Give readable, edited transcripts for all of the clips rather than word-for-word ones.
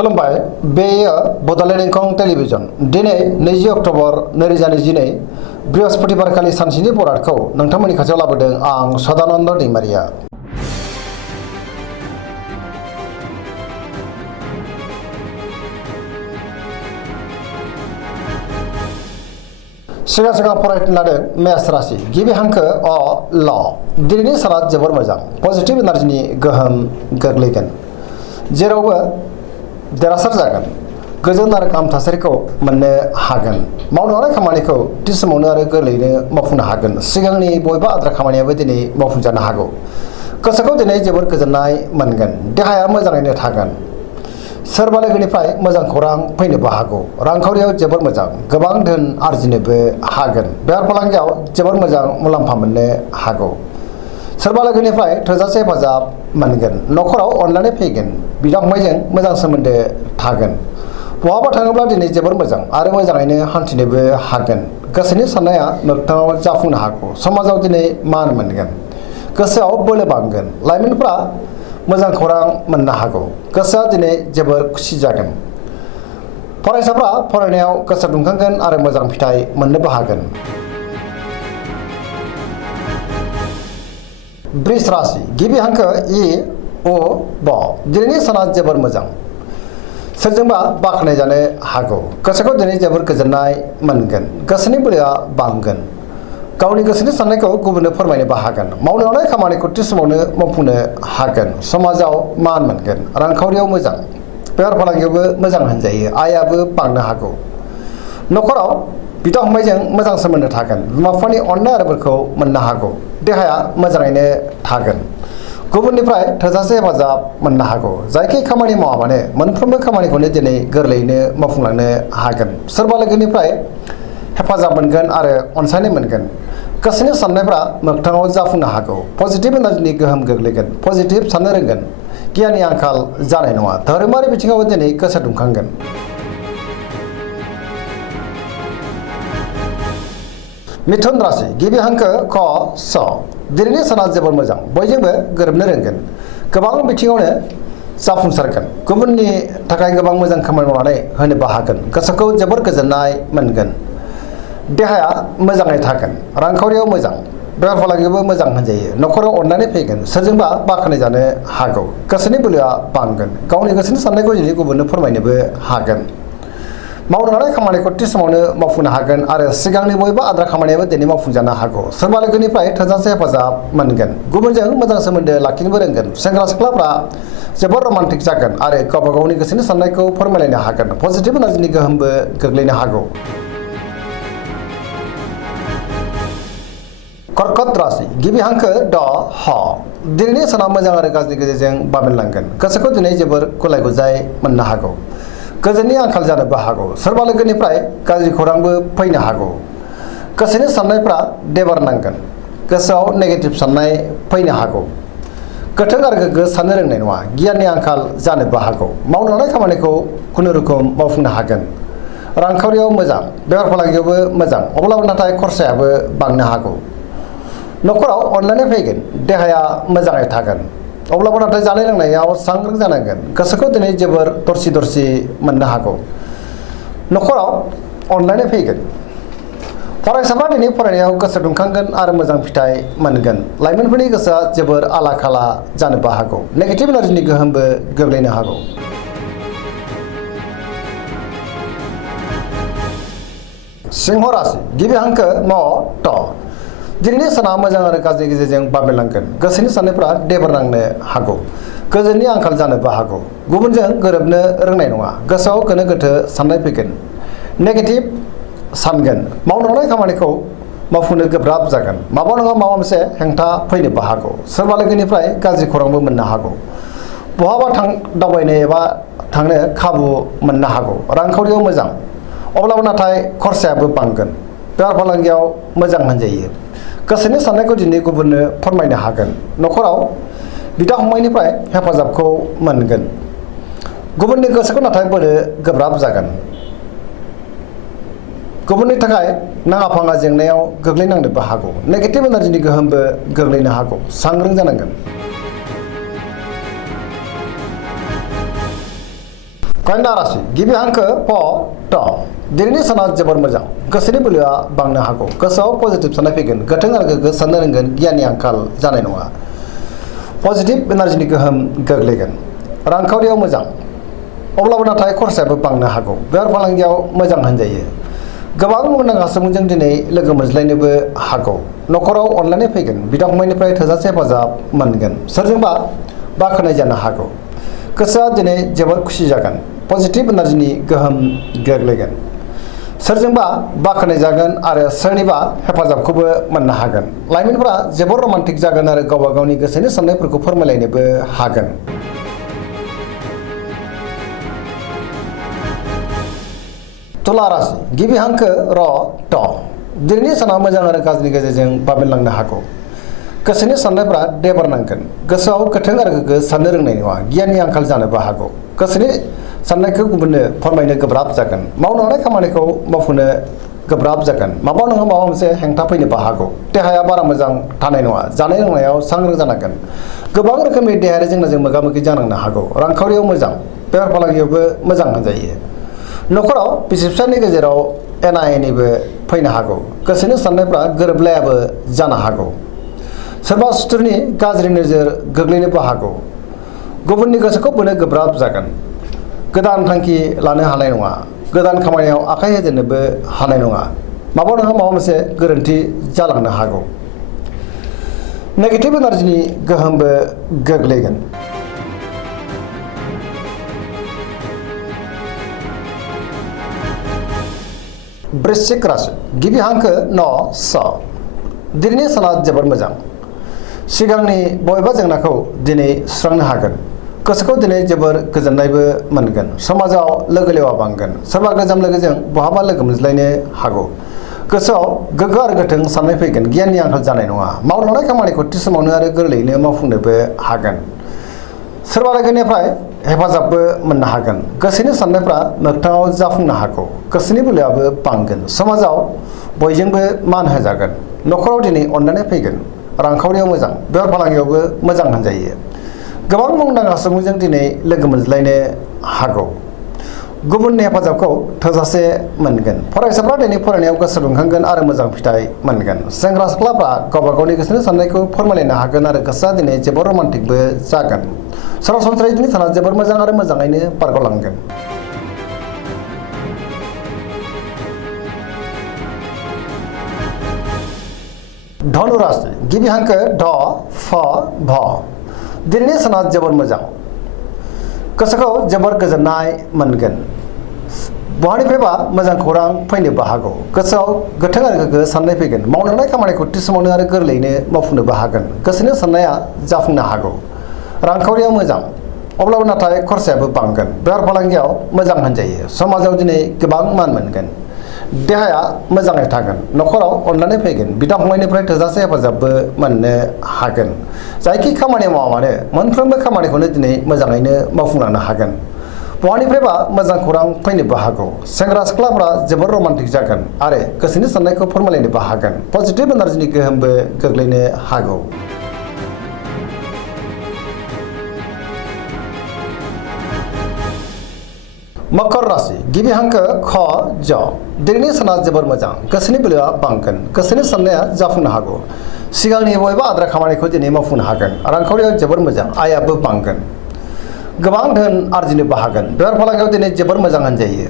खुलुमबाय बेयो बड'लेण्ड इंखं टेलिभिजन दिनै 20 अक्ट'बर 2022 बृहस्पतिबारखालि सानसेनि बरादखौ नोंथांमोननि खाथियाव लाबोदों आं सदानन्द दैमारिया। सिगां फरायनो लादों मेष राशि गिबि हांखो अ ल दिनैनि साना जोबोर मोजां पजिटिभ एनार्जिनि गोहोम गोग्लैगोन जेरावबो देरहासार जागोन गोजोन आरो गाहाम थासारिखौ मोननो हागोन मावनो हानाय खामानिखौ थि समावनो आरो गोरलैयैनो मावफुंनो हागोन सिगांनि बबेबा आद्रा खामानियाबो दिनै मावफुंजानो हागौ गोसोखौ दिनै जोबोर गोजोननाय मोनगोन देहाया मोजाङैनो थागोन सोरबा लोगोनिफ्राय मोजां खौरां फैनोबो हागौ रांखावरियाव जोबोर मोजां गोबां धोन आरजिनोबो हागोन बेफार फालांगियाव जोबोर मोजां मुलाम्फा मोननो हागौ सोरबा लोगोनिफ्राय थोजासे हेफाजाब मोनगोन न'खराव अनलायनाय फैगोन बिदा फंबायजों मोजां सोमोन्दो थागोन बहाबा थाङोब्ला दिनै जोबोर मोजां आरो मोजाङैनो हान्थिनोबो हागोन गोसोनि साननाया मोगथाङाव जाफुंनो हागौ समाजाव दिनै मान मोनगोन गोसोआव बोलो बांगोन लाइमोनफ्रा मोजां खौरां मोननो हागौ गोसोआ दिनै जोबोर खुसि जागोन फरायसाफ्रा फरायनायाव गोसो दुंखांगोन आरो मोजां फिथाइ मोननोबो हागोन। वृष राशि गिबि हांखो इ अ ब दिनैनि साना जोबोर मोजां सोरजोंबा बाख्नाय जानो हागौ गोसोखौ दिनै जोबोर गोजोननाय मोनगोन गोसोनि बोलोआ बांगोन गावनि गोसोनि साननायखौ गुबुननो फोरमायनोबो हागोन मावनो हानाय खामानिखौ थि समावनो मावफुंनो हागोन समाजाव मान मोनगोन रांखावरियाव मोजां बेफार फालांगियावबो मोजां होनजायो आयाबो बांनो हागौ न'खराव बिदा फंबायजों मोजां सोमोन्दो थागोन बिमा बिफानि अननाय आरो बोरखौ मोननो हागौ देहाया मोजाङैनो थागोन गुबुननिफ्राय थोजासे हेफाजाब मोननो हागौ जायखि खामानि मावा मानो मोनफ्रोमबो खामानिखौनो दिनै गोरलैयैनो मावफुंलांनो हागोन सोरबा लोगोनिफ्राय हेफाजाब मोनगोन आरो अनसायनाय मोनगोन गोसोनि साननायफ्रा मोगथाङाव जाफुंनो हागौ पजिटिभ एनार्जिनि गोहोम गोग्लैगोन पजिटिभ साननो रोंगोन गियाननि आंखाल जानाय नङा धोरोमारि बिथिङाव दिनै गोसो दुंखांगोन। मिथुन राशि गिबि हांखो क स दिनैनि साना जोबोर मोजां बयजोंबो गोरोबनो रोंगोन गोबां बिथिङावनो जाफुंसारगोन गुबुननि थाखाय गोबां मोजां खामानि मावनानै होनोबो हागोन गोसोखौ जोबोर गोजोननाय मोनगोन देहाया मोजाङै थागोन रांखावरियाव मोजां बेफार फालांगियावबो मोजां होनजायो न'खराव अननानै फैगोन सोरजोंबा बाख्नाय जानो हागौ गोसोनि बोलोआ बांगोन गावनि गोसोनि साननायखौ दिनै गुबुननो फोरमायनोबो हागोन मावनो हानाय खामानिखौ थि समावनो मावफुंनो हागोन आरो सिगांनि बबेबा आद्रा खामानियाबो दिनै मावफुंजानो हागौ सोरबा लोगोनिफ्राय थोजासे हेफाजाब मोनगोन गुबुनजों मोजां सोमोन्दो लाखिनोबो रोंगोन सेंग्रा सिख्लाफ्रा जोबोर रमान्टिक जागोन आरो गावबा गावनि गोसोनि साननायखौ फोरमायलायनो हागोन पजिटिभ एनार्जिनि गोहोमबो गोग्लैनो हागौ। कर्कट राशि गिबि हांखो ड ह दिनैनि साना मोजां आरो गाज्रि गेजेरजों बाबेनलांगोन गोसोखौ दिनै जोबोर गुलाय गुजाय मोननो हागौ गोजोननि आंखाल जानोबो हागौ सोरबा लोगोनिफ्राय गाज्रि खौरांबो फैनो हागौ गोसोनि साननायफ्रा देबार नांगोन गोसोआव नेगेटिभ साननाय फैनो हागौ गोथों आरो गोग्गो साननो रोंनाय नङा गियाननि आंखाल जानोबो हागौ मावनो हानाय खामानिखौ खुनुरुखुम मावफुंनो हागोन रांखावरियाव मोजां बेफार फालांगियावबो मोजां अब्लाबो नाथाय खरसायाबो बांनो हागौ न'खराव अनलायनाय फैगोन देहाया मोजाङै थागोन अब्लाबो नाथाय जानाय लोंनायाव सांग्रां जानांगोन गोसोखौ दिनै जोबोर दरसि मोननो हागौ न'खराव अनलायनाय फैगोन फरायसाफ्रा दिनै फरायनायाव गोसो दुंखांगोन आरो मोजां फिथाइ मोनगोन लाइमोनफोरनि गोसोआ जोबोर आला खाला जानोबो हागौ नेगेटिभ एनार्जिनि गोहोमबो गोग्लैनो हागौ। सिंह राशि गिबि हांखो म ट दिनैनि साना मोजां आरो गाज्रि गेजेरजों बाबेनलांगोन गोसोनि साननायफ्रा देबार नांनो हागौ गोजोननि आंखाल जानोबो हागौ गुबुनजों गोरोबनो रोंनाय नङा गोसोआव गोनो गोथो साननाय फैगोन नेगेटिभ सानगोन मावनो हानाय खामानिखौ मावफुंनो गोब्राब जागोन माबा नङा माबा मोनसे हेंथा फैनोबो हागौ सोरबा लोगोनिफ्राय गाज्रि खौरांबो मोननो हागौ बहाबा दावबायनो एबा थांनो खाबु मोननो हागौ रांखावरियाव मोजां अब्लाबो नाथाय खरसायाबो बांगोन बेफार फालांगियाव मोजां होनजायो गोसोनि साननायखौ दिनै गुबुननो फोरमायनो हागोन न'खराव बिदा फंबायनिफ्राय हेफाजाबखौ मोनगोन गुबुननि गोसोखौ नाथाय बोनो गोब्राब जागोन गुबुननि थाखाय नाङा फाङा जेंनायाव गोग्लैनांनोबो हागौ नेगेटिभ एनार्जिनि गोहोमबो गोग्लैनो हागौ सांग्रां जानांगोन। कन्या राशि गिबि हांखो प ट दिनैनि साना जोबोर मोजां गोसोनि बोलोआ बांनो हागौ गोसोआव पजिटिभ साननाय फैगोन गोथों आरो गोग्गो साननो रोंगोन गियाननि आंखाल जानाय नङा पजिटिभ एनार्जिनि गोहोम गोग्लैगोन रांखावरियाव मोजां अब्लाबो नाथाय खरसायाबो बांनो हागौ बेफार फालांगियाव मोजां होनजायो गोबां मुंदांखा सुबुंजों दिनै लोगो मोनज्लायनोबो हागौ न'खराव अनलायनाय फैगोन बिदा फंबायनिफ्राय थोजासे हेफाजाब मोनगोन सोरजोंबा बाख्नाय जानो हागौ गोसोआ दिनै जोबोर खुसि जागोन पजिटिभ एनार्जिनि गोहोम गोग्लैगोन सोरजोंबा बाख्नाय जागोन आरो सोरनिबा हेफाजाबखौबो मोननो हागोन लाइमोनफोरा जोबोर रमान्टिक जागोन आरो गावबा गावनि गोसोनि साननायफोरखौ फोरमायलायनोबो हागोन तुला राशि गिबि हांखो र ट दिनैनि साना मोजां आरो गाज्रिनि गेजेरजों बाबेनलांनो हागौ गोसोनि साननायफ्रा देबारनांगोन गोसोआव गोथों आरो गोग्गो साननो रोंनाय नङा गियाननि आंखाल जानोबो हागौ गोसोनि साननायखौ गुबुननो फोरमायनो गोब्राब जागोन मावनो हानाय खामानिखौ मावफुंनो गोब्राब जागोन माबा नङा माबा मोनसे हेंथा फैनोबो हागौ देहाया बारा मोजां थानाय नङा जानाय लोंनायाव सांग्रां जानांगोन गोबां रोखोमनि देहायारि जेंनाजों मोगा मोगि जानांनो हागौ रांखावरियाव मोजां बेफार फालांगियावबो मोजां होनजायो न'खराव बिसि फिसायनि गेजेराव एना एनिबो फैनो हागौ गोसोनि साननायफ्रा गोरोबलायाबो जानो हागौ सोरबा सुथुरनि गाज्रि नोजोर गोग्लैनोबो हागौ गुबुननि गोसोखौ बोनो गोब्राब जागोन गोदान थांखि लानो हानाय नङा गोदान खामानियाव आखाइ होजेननोबो हानाय नङा माबा नङा माबा मोनसे गोरोन्थि जालांनो हागौ नेगेटिभ एनार्जिनि गोहोमबो गोग्लैगोन वृश्चिक राशि गिबि हांखो न स दिनैनि साना जोबोर मोजां सिगांनि बबेबा जेंनाखौ दिनै सुस्रांनो हागोन गोसोखौ दिनै जोबोर गोजोननायबो मोनगोन समाजाव लोगो लेवा बांगोन सोरबा गोजाम लोगोजों बहाबा लोगो मोनज्लायनो हागौ गोसोआव गोग्गो आरो गोथों साननाय फैगोन गियाननि आंखाल जानाय नङा मावलांनाय खामानिखौ थि समावनो आरो गोरलैयैनो मावफुंनोबो हागोन सोरबा लोगोनिफ्राय हेफाजाबबो मोननो हागोन गोसोनि साननायफ्रा मोगथाङाव जाफुंनो हागौ गोसोनि बोलोआबो बांगोन समाजाव बयजोंबो मान होजागोन न'खराव दिनै अनलायनाय फैगोन रांखावरियाव मोजां बेफार फालांगियावबो मोजां होनजायो गोबां मुंदांखा सुबुंजों दिनै लोगो मोनज्लायनो हागौ गुबुननि हेफाजाबखौ थोजासे मोनगोन फरायसाफ्रा दिनै फरायनायाव गोसो दुंखांगोन आरो मोजां फिथाइ मोनगोन सेंग्रा सिख्लाफ्रा गावबा गावनि गोसोनि साननायखौ फोरमायलायनो हागोन आरो गोसोआ दिनै जोबोर रमान्टिकबो जागोन सरासनस्रायै दिनै साना जोबोर मोजां आरो मोजाङैनो बारग'लांगोन धनु राशि गिबि हांखो ध फ भ दिनैनि साना जोबोर मोजां गोसोखौ जोबोर गोजोननाय मोनगोन बहानिफ्रायबा मोजां खौरां फैनोबो हागौ गोसोआव गोथों आरो गोग्गो साननाय फैगोन मावलांनाय खामानिखौ थि समावनो आरो गोरलैयैनो मावफुंनोबो हागोन गोसोनि साननाया जाफुंनो हागौ रांखावरियाव मोजां अब्लाबो नाथाय खरसायाबो बांगोन बेफार फालांगियाव मोजां होनजायो समाजाव दिनै गोबां मान मोनगोन देहाया मोजाङै थागोन न'खराव अनलायनाय फैगोन बिदा फंबायनिफ्राय थोजासे हेफाजाबबो मोननो हागोन जायखि खामानि मावा मानो मोनफ्रोमबो खामानिखौनो दिनै मोजाङैनो मावफुंलांनो हागोन बहानिफ्रायबा मोजां खौरां फैनोबो हागौ सेंग्रा सिख्लाफ्रा जोबोर रमान्टिक जागोन आरो गोसोनि साननायखौ फोरमायलायनोबो हागोन पजिटिभ एनार्जिनि गोहोमबो गोग्लैनो हागौ मकर राशि गिबि हांखो ख ज दिनैनि साना जोबोर मोजां गोसोनि बोलोआ बांगोन गोसोनि साननाया जाफुंनो हागौ सिगांनि बबेबा आद्रा खामानिखौ दिनै मावफुंनो हागोन रांखावरियाव जोबोर मोजां आयाबो बांगोन गोबां धोन आरजिनोबो हागोन बेफार फालांगियाव दिनै जोबोर मोजां होनजायो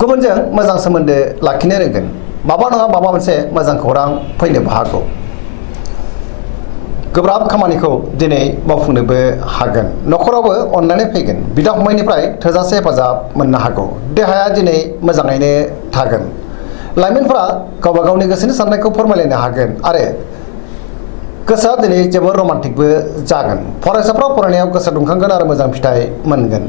गुबुनजों मोजां सोमोन्दो लाखिनो रोंगोन माबा नङा माबा मोनसे मोजां खौरां फैनोबो हागौ गोब्राब खामानिखौ दिनै मावफुंनोबो हागोन न'खरावबो अनलायनाय फैगोन बिदा फंबायनिफ्राय थोजासे हेफाजाब मोननो हागौ देहाया दिनै मोजाङैनो थागोन लाइमोनफोरा गावबा गावनि गोसोनि साननायखौ फोरमायलायनो हागोन आरो गोसोआ दिनै जोबोर रमान्टिकबो जागोन फरायसाफ्रा फरायनायाव गोसो दुंखांगोन आरो मोजां फिथाइ मोनगोन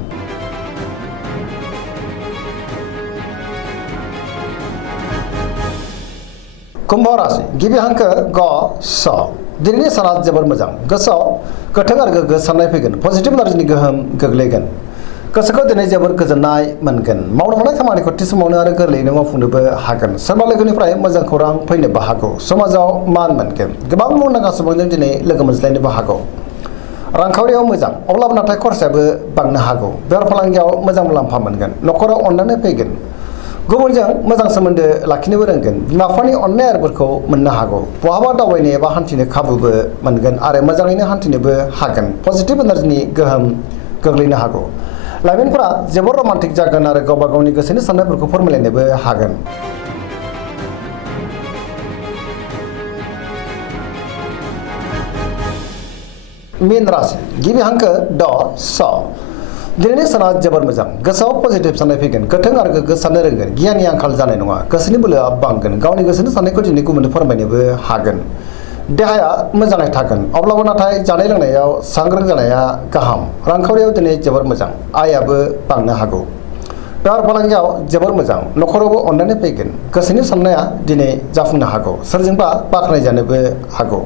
कुम्भ राशि गिबि हांखो ग स दिनैनि साना जोबोर मोजां गोसोआव गोथों आरो गोग्गो साननाय फैगोन पजिटिभ एनार्जिनि गोहोम गोग्लैगोन गोसोखौ दिनै जोबोर गोजोननाय मोनगोन मावनो हानाय खामानिखौ थि समावनो आरो गोरलैयैनो मावफुंनोबो हागोन सोरबा लोगोनिफ्राय मोजां खौरां फैनोबो हागौ समाजाव मान मोनगोन गोबां मुंदांखा सुबुंजों दिनै लोगो मोनज्लायनोबो हागौ रांखावरियाव मोजां अब्लाबो नाथाय खरसायाबो बांनो हागौ। बेफार फालांगियाव मोजां मुलाम्फा मोनगोन, न'खराव अननानै फैगोन, गुबुनजों मोजां सोमोन्दो लाखिनोबो रोंगोन, बिमा बिफानि अननाय आरो बोरखौ मोननो हागौ। बहाबा दावबायनो एबा हान्थिनो खाबुबो मोनगोन आरो मोजाङैनो हान्थिनोबो हागोन। पजिटिभ एनार्जिनि गोहोम गोग्लैनो हागौ। लाइमोनफोरा जोबोर रमान्टिक जागोन आरो गावबा गावनि गोसोनि साननायफोरखौ फोरमायलायनोबो हागोन। मीन राशि गिबि हांखो ड स दिनैनि साना जोबोर मोजां। गोसोआव पजिटिभ साननाय फैगोन, गोथों आरो गोग्गो साननो रोंगोन, गियाननि आंखाल जानाय नङा, गोसोनि बोलोआ बांगोन, गावनि गोसोनि साननायखौ दिनै गुबुननो फोरमायनोबो हागोन। देहाया मोजाङै थागोन अब्लाबो नाथाय जानाय लोंनायाव सांग्रां जानाया गाहाम। रांखावरियाव दिनै जोबोर मोजां, आयाबो बांनो हागौ। बेफार फालांगियाव जोबोर मोजां, न'खरावबो अननानै फैगोन, गोसोनि साननाया दिनै जाफुंनो हागौ, सोरजोंबा बाख्नायजानोबो हागौ।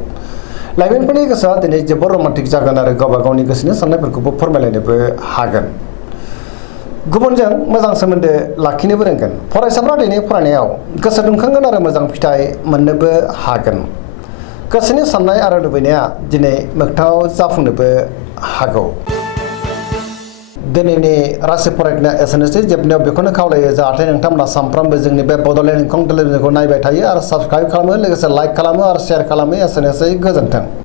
लाइमोनफोरनि गोसोआ दिनै जोबोर रमान्टिक जागोन आरो गावबा गावनि गोसोनि साननायफोरखौबो फोरमायलायनोबो हागोन। गुबुनजों मोजां सोमोन्दो लाखिनोबो रोंगोन। फरायसाफ्रा दिनै फरायनायाव गोसो दुंखांगोन आरो मोजां फिथाइ मोननोबो हागोन। गोसोनि साननाय आरो लुबैनाया दिनै मोगथाङाव जाफुंनोबो हागौ। दिनैनि राशि फरायनाया एसेनोसै। जोबनायाव बेखौनो खावलायो जाहाथे नोंथांमोना सानफ्रामबो जोंनि बे बड'लेण्ड इंखं टेलिभिजनखौ नायबाय थायो आरो साबस्क्राइब खालामो, लोगोसे लाइक खालामो आरो शेयार खालामो। एसेनोसै, गोजोन्थों।